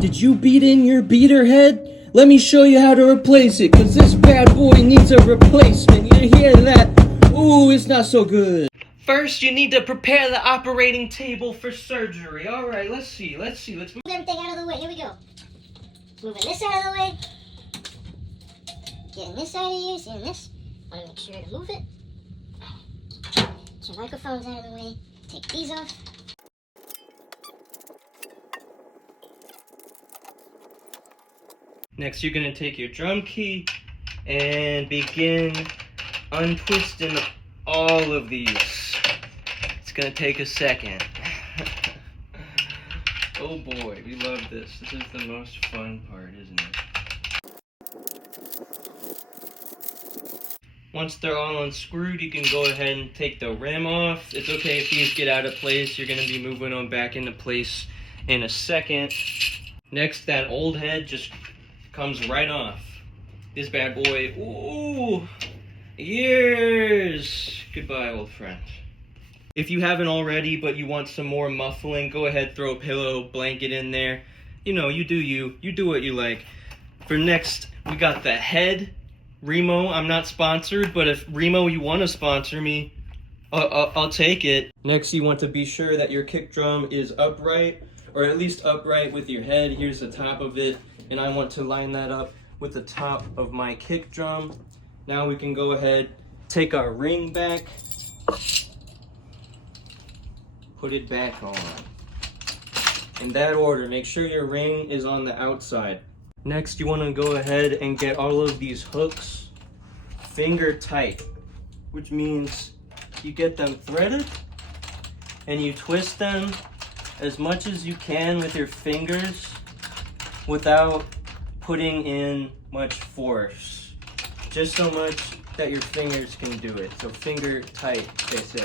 Did you beat in your beater head? Let me show you how to replace it, cause this bad boy needs a replacement. You hear that? Ooh, it's not so good. First, you need to prepare the operating table for surgery. Alright, let's see. Let's move everything out of the way. Here we go. Moving this out of the way. Getting this out of here. Seeing this. Want to make sure to move it. Get your microphones out of the way. Take these off. Next, you're gonna take your drum key and begin untwisting all of these. It's gonna take a second. Oh boy, we love this. This is the most fun part, isn't it? Once they're all unscrewed, you can go ahead and take the rim off. It's okay if these get out of place. You're gonna be moving them back into place in a second. Next, that old head just comes right off. This bad boy, ooh, years. Goodbye, old friend. If you haven't already, but you want some more muffling, go ahead, throw a pillow, blanket in there. You know, you do you. You do what you like. For next, we got the head. Remo, I'm not sponsored, but if Remo, you want to sponsor me, I'll take it. Next, you want to be sure that your kick drum is upright, or at least upright with your head. Here's the top of it, and I want to line that up with the top of my kick drum. Now we can go ahead, take our ring back, put it back on. In that order, make sure your ring is on the outside. Next, you want to go ahead and get all of these hooks finger tight, which means you get them threaded and you twist them as much as you can with your fingers without putting in much force. Just so much that your fingers can do it. So finger tight, they say.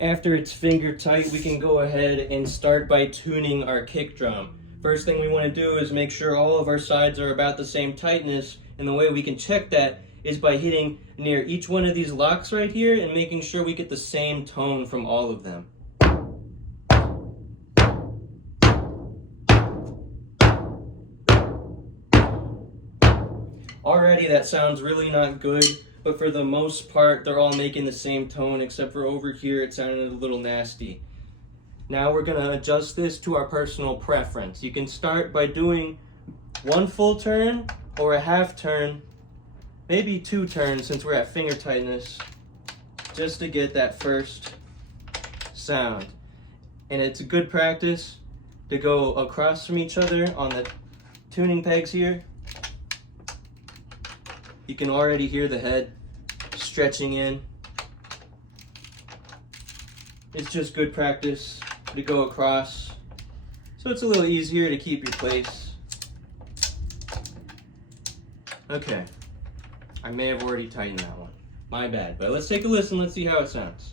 After it's finger tight, we can go ahead and start by tuning our kick drum. First thing we want to do is make sure all of our sides are about the same tightness, and the way we can check that is by hitting near each one of these locks right here and making sure we get the same tone from all of them. Already that sounds really not good. But for the most part, they're all making the same tone, except for over here, it sounded a little nasty. Now we're gonna adjust this to our personal preference. You can start by doing one full turn or a half turn, maybe 2 turns since we're at finger tightness, just to get that first sound. And it's a good practice to go across from each other on the tuning pegs here. You can already hear the head stretching in. It's just good practice to go across, so it's a little easier to keep your place. Okay, I may have already tightened that one. My bad, but let's take a listen, let's see how it sounds.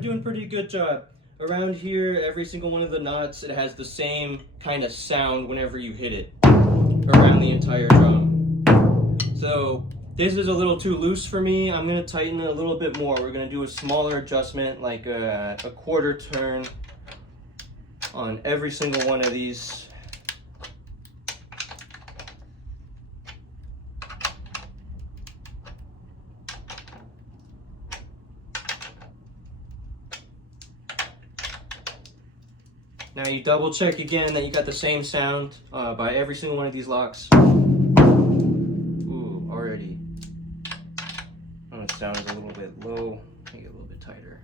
Doing a pretty good job. Around here, every single one of the knots, it has the same kind of sound whenever you hit it around the entire drum. So this is a little too loose for me. I'm going to tighten it a little bit more. We're going to do a smaller adjustment, like a quarter turn on every single one of these. Now you double check again that you got the same sound by every single one of these locks. Ooh, already. Oh, it sounds a little bit low. Make it a little bit tighter.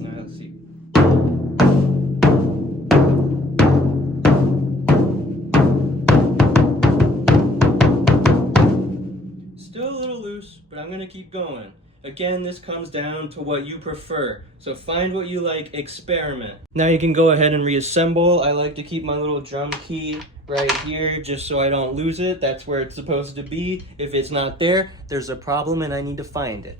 Now let's see. Still a little loose, but I'm gonna keep going. Again, this comes down to what you prefer. So find what you like, experiment. Now you can go ahead and reassemble. I like to keep my little drum key right here just so I don't lose it. That's where it's supposed to be. If it's not there, there's a problem and I need to find it.